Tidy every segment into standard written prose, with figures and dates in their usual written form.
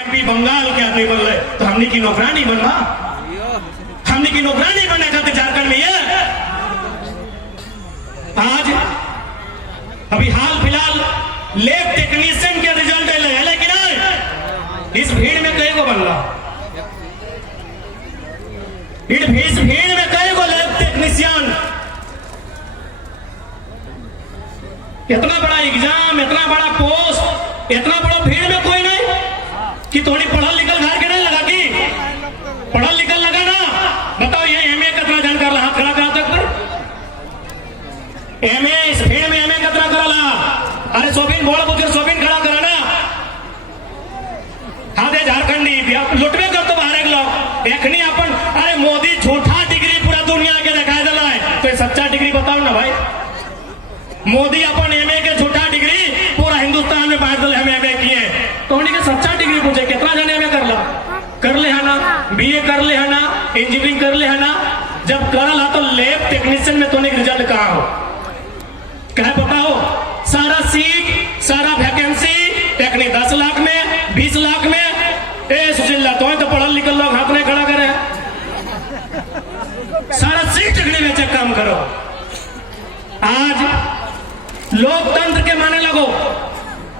MP Bengal के आदमी बन रहे तो हमने की नौकरानी बनवा, हमने की नौकरानी बने खाते झारखंड में। ये आज अभी हाल फिलहाल लैब टेक्नीशियन के रिजल्ट है लेकिन इस भीड़ में कई को बन रहा, इस भीड़ में कई को लैब टेक्नीशियन, इतना बड़ा एग्जाम, इतना बड़ा पोस्ट, इतना बड़ा भीड़ में कोई नहीं कि थोड़ी पढ़ल लिखल घर के नहीं लगा कि पढ़ल लिखल लगा ना। बताओ ये एमए कितना जान कर हाथ खड़ा करा तक पर एमए, इस भीड़ में एमए कितना करा। अरे सोबिन बोल बुझे सोबिन खड़ा करा ना। हाँ दे झारखंडी लुटवे कर तो बाहर लोग एखनी अपन। अरे मोदी झूठा डिग्री पूरा दुनिया के दिखाई दिला है तो सच्चा डिग्री बताओ ना भाई। मोदी अपन एमए के झूठा डिग्री पूरा हिंदुस्तान में बांट दिले, हम एमए किए तो उन्हीं के सच्चा डिग्री पूछे कितना जने एमए कर ले है ना, बीए कर ले है ना, इंजीनियरिंग कर ले है ना। जब करल तो लैब टेक्नीशियन में तो रिजल्ट कहा हो, क्या बताओ। सारा सीट, सारा वैकेंसी टेक्नी 10 लाख में, 20 लाख में। ए सुशीला तो पढ़ल लिखल लोग हाथ नहीं खड़ा करे, सारा सीट टेक्नी में चेक काम करो। आज लोकतंत्र के माने लगो,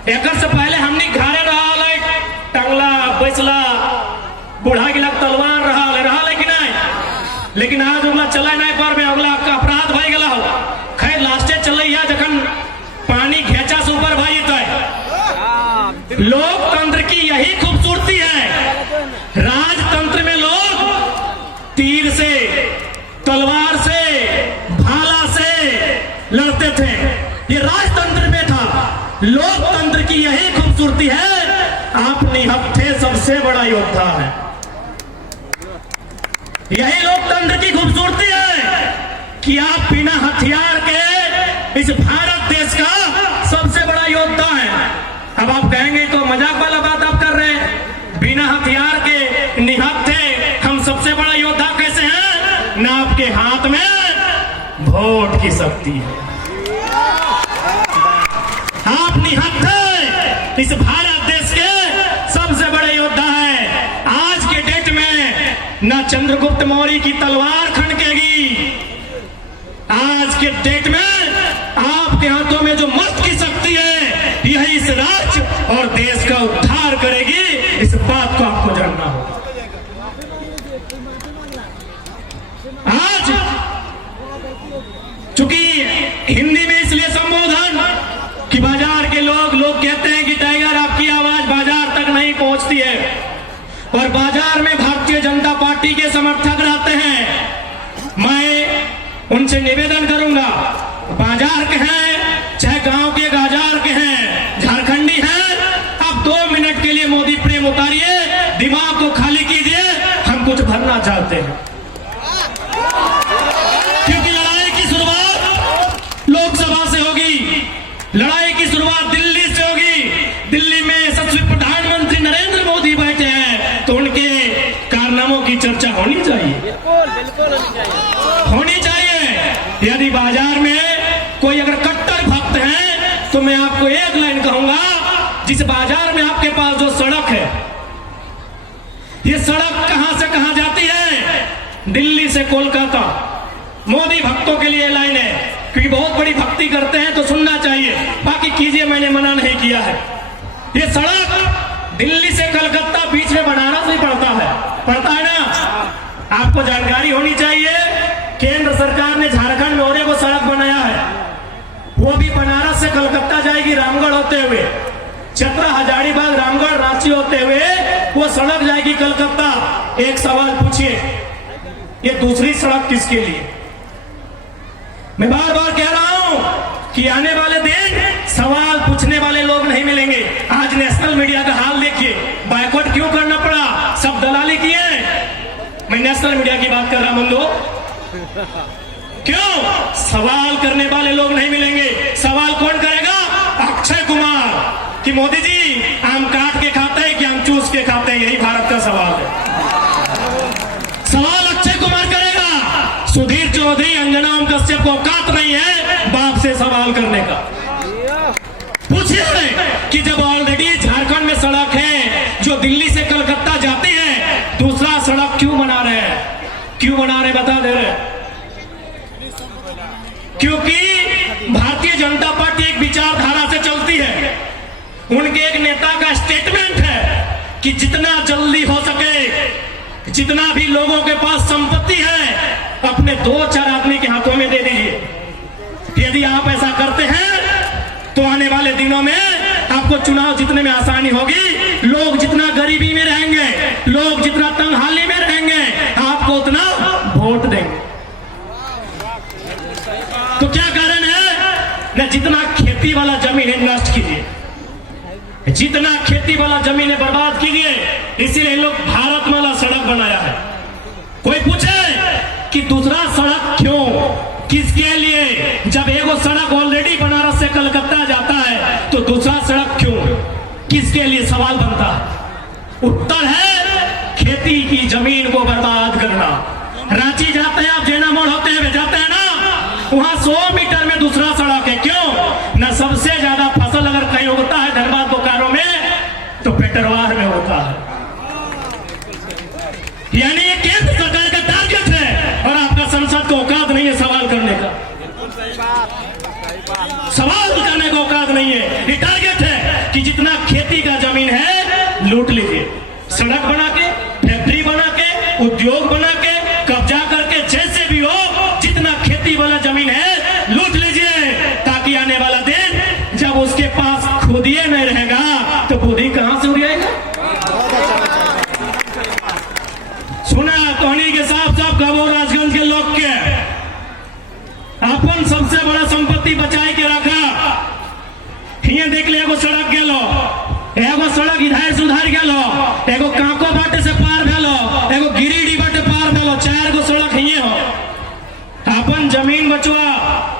एक से पहले हमने घरे रहा टंगला बैसला बूढ़ा गिला तलवार रहा लेकिन नहीं, लेकिन आज उगला चला नहीं पर में अगला अपराध भाई गला हो। खैर लास्टे चल जखन पानी घेचा से ऊपर भाई तो लोकतंत्र की यही खूबसूरती है। राजतंत्र में लोग तीर से, तलवार से, भाला से लड़ते थे, ये राजतंत्र में था। लोकतंत्र की यही खूबसूरती है, आप निहत्थे सबसे बड़ा योद्धा है। यही लोकतंत्र की खूबसूरती है कि आप बिना हथियार के इस भारत देश का सबसे बड़ा योद्धा है। अब आप कहेंगे तो मजाक वाला बात आप कर रहे हैं, बिना हथियार के निहत्थे हम सबसे बड़ा योद्धा कैसे हैं? ना आपके हाथ में वोट की शक्ति है, आप निहत्थे इस भारत देश के सबसे बड़े योद्धा है। आज के डेट में न चंद्रगुप्त मौर्य की तलवार खनकेगी, आज के डेट में आपके हाथों में जो मस्त की शक्ति है यही इस राज्य और देश का उद्धार करेगी। इस बात को आपको जानना होगा। आज चूंकि हिंदी में इसलिए संबोधन कि बाजार के लोग कहते हैं कि टाइगर आपकी आवाज बाजार तक नहीं पहुंचती है, और बाजार में भारतीय जनता पार्टी के समर्थक रहते हैं। मैं उनसे निवेदन करूंगा, बाजार के हैं चाहे गांव के बाजार के हैं, झारखंडी हैं, आप 2 मिनट के लिए मोदी प्रेम उतारिए, दिमाग को खाली कीजिए, हम कुछ भरना चाहते हैं। क्योंकि लड़ाई की शुरुआत लोकसभा से होगी, लड़ाई की शुरुआत दिल्ली से होगी। दिल्ली में यशस्वी प्रधानमंत्री नरेंद्र मोदी बैठे हैं तो उनके कारनामों की चर्चा होनी चाहिए, बिल्कुल होनी चाहिए। यदि बाजार में कोई अगर कट्टर भक्त है तो मैं आपको एक लाइन कहूंगा, जिस बाजार में आपके पास जो सड़क है, ये सड़क कहां से कहां जाती है? दिल्ली से कोलकाता। मोदी भक्तों के लिए लाइन है, क्योंकि बहुत बड़ी भक्ति करते हैं तो सुनना चाहिए, बाकी कीजिए, मैंने मना नहीं किया है। ये सड़क दिल्ली से कलकत्ता बीच में बनारस भी पड़ता है ना। आपको जानकारी होनी चाहिए, केंद्र सरकार ने झारखंड में और को सड़क बनाया है, वो भी बनारस से कलकत्ता जाएगी, रामगढ़ होते हुए, चतरा, हजारीबाग, रामगढ़, रांची होते हुए वो सड़क जाएगी कलकत्ता। एक सवाल पूछिए, ये दूसरी सड़क किसके लिए? मैं बार बार कह रहा हूं कि आने वाले दिन सवाल पूछने वाले लोग नहीं मिलेंगे। आज नेशनल मीडिया का हाल देखिए, बायकॉट क्यों करना पड़ा? सब दलाली किए। मैं नेशनल मीडिया की बात कर रहा हूं, लोग क्यों? सवाल करने वाले लोग नहीं मिलेंगे। सवाल कौन करेगा? अक्षय कुमार, कि मोदी जी आम काट के खाते हैं कि आम चूस के खाते हैं? यही भारत का सवाल है। सवाल अक्षय कुमार करेगा। सुधीर चौधरी, अंजना ओम कश्यप को औकात नहीं है बाप से सवाल करने का। पूछिए कि जब ऑलरेडी झारखंड में सड़क है जो दिल्ली से कलकत्ता जाती है, दूसरा सड़क क्यों बना रहे हैं? क्यों बना रहे बता दे रहे? क्योंकि भारतीय जनता पार्टी एक विचारधारा से चलती है। उनके एक नेता का स्टेटमेंट है कि जितना जल्दी हो सके, जितना भी लोगों के पास संपत्ति है, अपने 2-4 आदमी के हाथों में दे दीजिए। यदि आप ऐसा करते हैं तो आने वाले दिनों में आपको चुनाव जीतने में आसानी होगी। लोग जितना गरीबी में रहेंगे, लोग जितना तंगहाली में रहेंगे, आपको उतना वोट देंगे। तो क्या कारण है? न जितना खेती वाला जमीन है नष्ट कीजिए, जितना खेती वाला जमीन है बर्बाद कीजिए। इसीलिए लोग भारतमाला सड़क बनाया है। कोई पूछे कि दूसरा सड़क क्यों, किसके लिए? जब एगो सड़क ऑलरेडी बनारस से कलकत्ता जाता है तो दूसरा सड़क क्यों, किसके लिए? सवाल बनता है। उत्तर है खेती की जमीन को बर्बाद करना। रांची जाते हैं आप, जैना मोड़ होते हुए जाते हैं ना, वहां 100 मीटर में दूसरा सड़क है। क्यों? न सबसे ज्यादा फसल अगर कहीं होता है धनबाद बोकारो में तो पेटरवार में होता है। यानी ये केंद्र सरकार का टारगेट है और आपका संसद को औकात नहीं है सवाल करने का। सवाल करने का औकात नहीं है। ये टारगेट है कि जितना खेती का जमीन है लूट लीजिए, सड़क बना के, फैक्ट्री बना के, उद्योग बना के, कब्जा करके, जैसे भी हो जितना खेती वाला जमीन है लूट लीजिए, ताकि आने वाला दिन जब उसके पास खुदिए नहीं रहेगा तो बुद्धि कहां से उड़ेगा? सुना तोहनी के साफ साफ कबो राजगंज के लोग के अपन सबसे बड़ा संपत्ति बचाए के रखा। हिये देख ले, एगो सड़क गेलो, एगो सड़क इधर से उधर गेलो, एगो कांको बाटे से पार भेलो, एगो गिरिडीह बाटे पार भेलो, 4 गो सड़क हिये हो। अपन जमीन बचवा